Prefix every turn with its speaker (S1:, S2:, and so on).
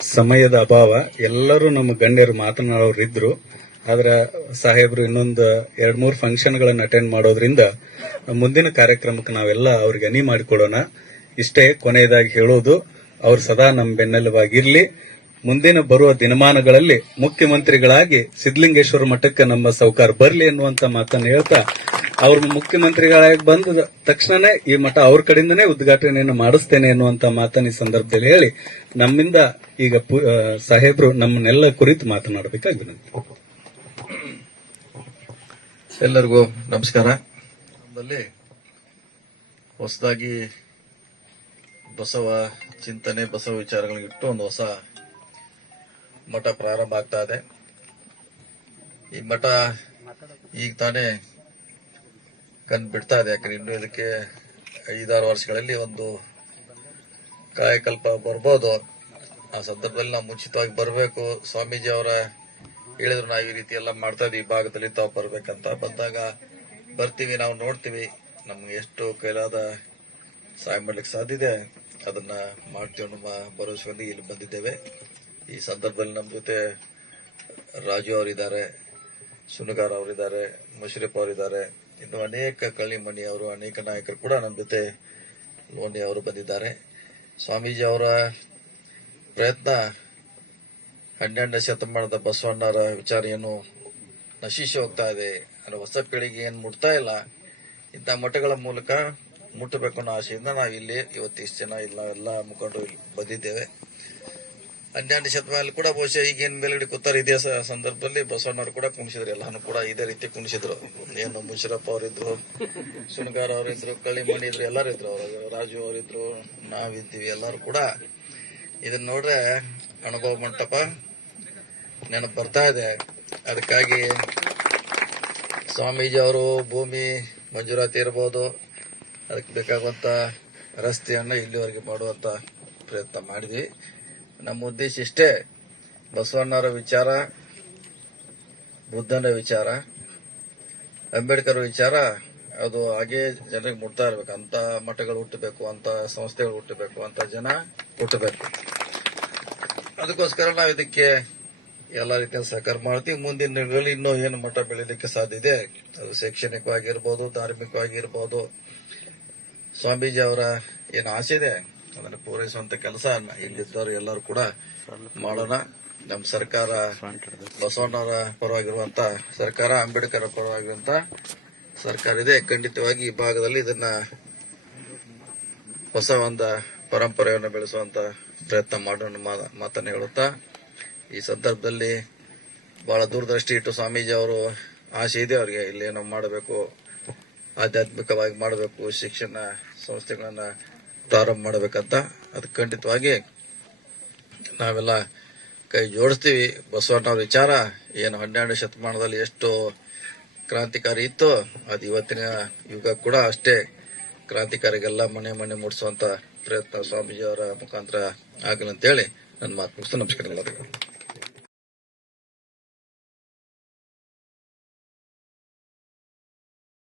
S1: ಸಮಯದ ಅಭಾವ, ಎಲ್ಲರೂ ನಮ್ಮ ಗಣ್ಯರು ಮಾತನಾಡೋರು ಇದ್ರು ಆದ್ರ ಸಾಹೇಬ್ರು ಇನ್ನೊಂದು ಎರಡ್ ಮೂರು ಫಂಕ್ಷನ್ ಗಳನ್ನ ಅಟೆಂಡ್ ಮಾಡೋದ್ರಿಂದ ಮುಂದಿನ ಕಾರ್ಯಕ್ರಮಕ್ಕೆ ನಾವೆಲ್ಲ ಅವ್ರಿಗೆ ಅನಿ ಮಾಡಿಕೊಡೋಣ. ಇಷ್ಟೇ ಕೊನೆಯದಾಗಿ ಹೇಳೋದು, ಅವ್ರು ಸದಾ ನಮ್ಮ ಬೆನ್ನೆಲುವಾಗಿರ್ಲಿ ಮುಂದಿನ ಬರುವ ದಿನಮಾನಗಳಲ್ಲಿ ಮುಖ್ಯಮಂತ್ರಿಗಳಾಗಿ ಸಿದ್ದಲಿಂಗೇಶ್ವರ ಮಠಕ್ಕೆ ನಮ್ಮ ಸೌಕಾರ ಬರಲಿ ಅನ್ನುವಂತ ಮಾತನ್ನು ಹೇಳ್ತಾ ಅವ್ರ ಮುಖ್ಯಮಂತ್ರಿಗಳಾಗಿ ಬಂದ ತಕ್ಷಣನೇ ಈ ಮಠ ಅವ್ರ ಕಡೆಯಿಂದನೇ ಉದ್ಘಾಟನೆಯನ್ನು ಮಾಡಿಸ್ತೇನೆ ಅನ್ನುವಂತ ಮಾತನ್ನ ಈ ಸಂದರ್ಭದಲ್ಲಿ ಹೇಳಿ ನಮ್ಮಿಂದ ಈಗ ಸಾಹೇಬ್ರು ನಮ್ಮನ್ನೆಲ್ಲ ಕುರಿತು ಮಾತನಾಡಬೇಕಾಗಿ
S2: ಎಲ್ಲರಿಗೂ ನಮಸ್ಕಾರ. ನಮ್ಮಲ್ಲಿ ಹೊಸದಾಗಿ ಬಸವ ಚಿಂತನೆ, ಬಸವ ವಿಚಾರಗಳಿಗಿಟ್ಟು ಒಂದು ಹೊಸ ಮಠ ಪ್ರಾರಂಭ ಆಗ್ತಾ ಇದೆ. ಈ ಮಠ ಈಗ ತಾನೇ ಕಣ್ ಬಿಡ್ತಾ ಇದೆ. ಯಾಕಂದ್ರೆ ಇನ್ನು ಇದಕ್ಕೆ ಐದಾರು ವರ್ಷಗಳಲ್ಲಿ ಒಂದು ಕಾಯಕಲ್ಪ ಬರ್ಬೋದು. ಆ ಸಂದರ್ಭದಲ್ಲಿ ನಾವು ಮುಂಚಿತವಾಗಿ ಬರಬೇಕು. ಸ್ವಾಮೀಜಿ ಅವರ ಹೇಳಿದ್ರು, ನಾವು ಈ ರೀತಿ ಎಲ್ಲ ಮಾಡ್ತಾ ಇದ್ದೀವಿ ಈ ಭಾಗದಲ್ಲಿ ತಾವು ಬರ್ಬೇಕಂತ. ಬಂದಾಗ ಬರ್ತೀವಿ, ನಾವು ನೋಡ್ತೀವಿ. ನಮ್ಗೆ ಎಷ್ಟು ಕೈಲಾದ ಸಹಾಯ ಮಾಡ್ಲಿಕ್ಕೆ ಇದೆ, ಅದನ್ನ ಮಾಡ್ತೀವಿ ನಮ್ಮ ಭರವಸೆಯೊಂದಿಗೆ ಇಲ್ಲಿ ಬಂದಿದ್ದೇವೆ. ಈ ಸಂದರ್ಭದಲ್ಲಿ ನಮ್ಮ ಜೊತೆ ರಾಜು ಅವರಿದ್ದಾರೆ, ಸುನಗಾರ್ ಅವರಿದ್ದಾರೆ, ಮುಷರಿಫ್ ಅವರಿದ್ದಾರೆ. ಇನ್ನು ಅನೇಕ ಕಳ್ಳಿಮಣಿ ಅವರು, ಅನೇಕ ನಾಯಕರು ಕೂಡ ನಮ್ಮ ಜೊತೆ ಲೋನಿ ಅವರು ಬಂದಿದ್ದಾರೆ. ಸ್ವಾಮೀಜಿ ಅವರ ಪ್ರಯತ್ನ ಹನ್ನೆರಡನೇ ಶತಮಾನದ ಬಸವಣ್ಣರ ವಿಚಾರ ಏನು ನಶಿಸಿ ಹೋಗ್ತಾ ಇದೆ. ಅಂದ್ರೆ ಹೊಸ ಪೀಳಿಗೆ ಏನು ಮುಟ್ತಾ ಇಲ್ಲ. ಇಂಥ ಮಠಗಳ ಮೂಲಕ ಮುಟ್ಟಬೇಕು ಅನ್ನೋ ಆಶೆಯಿಂದ ನಾವು ಇಲ್ಲಿ ಇವತ್ತು ಇಷ್ಟು ಜನ ಇಲ್ಲ, ಎಲ್ಲ ಮುಖಂಡರು ಬಂದಿದ್ದೇವೆ. ಹನ್ನೆರಡನೇ ಶತಮಾನದಲ್ಲಿ ಕೂಡ ಬಹುಶಃ ಈಗೇನ್ ಮೇಲ್ಗಡೆ ಕೂತಾರೆ ಇದೇ ಸಂದರ್ಭದಲ್ಲಿ ಬಸವಣ್ಣವ್ರು ಕೂಡ ಕುಣಿಸಿದ್ರು, ಎಲ್ಲಾನು ಕೂಡ ಇದೇ ರೀತಿ ಕುಣಿಸಿದ್ರು. ಏನು ಮುಷರಪ್ಪ ಅವರಿದ್ರು ಸುನಗಾರ್ ಅವರಿದ್ರು, ಕಳ್ಳಿಮಣಿ ಇದ್ರು, ಎಲ್ಲಾರು ಇದ್ರು ಅವರು. ರಾಜು ಅವರಿದ್ರು ನಾವಿದ್ದೀವಿ ಎಲ್ಲರೂ ಕೂಡ. ಇದನ್ನ ನೋಡ್ರೆ ಅನುಭವ ಮಂಟಪ ನೆನಪು ಬರ್ತಾ ಇದೆ. ಅದಕ್ಕಾಗಿ ಸ್ವಾಮೀಜಿ ಅವರು, ಭೂಮಿ ಮಂಜೂರಾತಿ ಇರ್ಬೋದು. ಅದಕ್ಕೆ ಬೇಕಾಗುವಂತ ರಸ್ತೆಯನ್ನು ಇಲ್ಲಿವರೆಗೆ ಮಾಡುವಂತ ಪ್ರಯತ್ನ ಮಾಡಿದ್ವಿ. ನಮ್ಮ ಉದ್ದೇಶ ಇಷ್ಟೇ. ಬಸವಣ್ಣರ ವಿಚಾರ, ಬುದ್ಧನ ವಿಚಾರ, ಅಂಬೇಡ್ಕರ್ ವಿಚಾರ, ಅದು ಹಾಗೆ ಜನರಿಗೆ ಮುಟ್ತಾ ಇರ್ಬೇಕು. ಅಂತ ಮಠಗಳು ಹುಟ್ಟಬೇಕು ಅಂತ ಸಂಸ್ಥೆಗಳು ಹುಟ್ಟಬೇಕು ಅಂತ ಜನ ಹುಟ್ಟಬೇಕು. ಅದಕ್ಕೋಸ್ಕರ ನಾವು ಇದಕ್ಕೆ ಎಲ್ಲ ರೀತಿಯ ಸಹಕಾರ ಮಾಡ್ತೀವಿ. ಮುಂದಿನ ದಿನಗಳಲ್ಲಿ ಇನ್ನೂ ಏನು ಮಠ ಬೆಳೀಲಿಕ್ಕೆ ಸಾಧ್ಯ ಇದೆ? ಅದು ಶೈಕ್ಷಣಿಕವಾಗಿರ್ಬೋದು, ಧಾರ್ಮಿಕವಾಗಿರ್ಬೋದು. ಸ್ವಾಮೀಜಿ ಅವರ ಏನು ಆಸೆ ಇದೆ? ಅದನ್ನು ಪೂರೈಸುವಂತ ಕೆಲಸ ಇಲ್ಲಿದ್ದವರು ಎಲ್ಲರೂ ಕೂಡ ಮಾಡೋಣ. ನಮ್ಮ ಸರ್ಕಾರ ಬಸವಣ್ಣವರ ಪರವಾಗಿರುವಂತ ಸರ್ಕಾರ, ಅಂಬೇಡ್ಕರ್ ಪರವಾಗಿರುವಂತ ಸರ್ಕಾರ ಇದೆ. ಖಂಡಿತವಾಗಿ ಈ ಭಾಗದಲ್ಲಿ ಇದನ್ನ ಹೊಸ ಒಂದು ಪರಂಪರೆಯನ್ನು ಬೆಳೆಸುವಂತ ಪ್ರಯತ್ನ ಮಾಡೋಣ ಮಾತನ್ನು ಹೇಳುತ್ತಾ. ಈ ಸಂದರ್ಭದಲ್ಲಿ ಬಹಳ ದೂರದೃಷ್ಟಿ ಇಟ್ಟು ಸ್ವಾಮೀಜಿ ಅವರು ಆಸೆ ಇದೆ ಅವರಿಗೆ. ಇಲ್ಲಿ ಇಲ್ಲೇನೋ ಮಾಡಬೇಕು, ಆಧ್ಯಾತ್ಮಿಕವಾಗಿ ಮಾಡಬೇಕು, ಶಿಕ್ಷಣ ಸಂಸ್ಥೆಗಳನ್ನ ಪ್ರಾರಂಭ ಮಾಡಬೇಕಂತ ಅದು ಖಂಡಿತವಾಗಿ ನಾವೆಲ್ಲ ಕೈ ಜೋಡಿಸ್ತೀವಿ. ಬಸವಣ್ಣವ್ರ ವಿಚಾರ, ಏನು ಹನ್ನೆರಡನೇ ಶತಮಾನದಲ್ಲಿ ಎಷ್ಟು ಕ್ರಾಂತಿಕಾರಿ ಇತ್ತು, ಅದು ಇವತ್ತಿನ ಯುಗ ಕೂಡ ಅಷ್ಟೇ. ಕ್ರಾಂತಿಕಾರಿಗೆಲ್ಲ ಮನೆ ಮನೆ ಮೂಡಿಸುವಂತ ಪ್ರಯತ್ನ ಸ್ವಾಮೀಜಿ ಅವರ ಮುಖಾಂತರ ಆಗಲಂತೇಳಿ ನನ್ನ ಮಾತು ಮುಗಿಸ್ತು. ನಮಸ್ಕಾರ.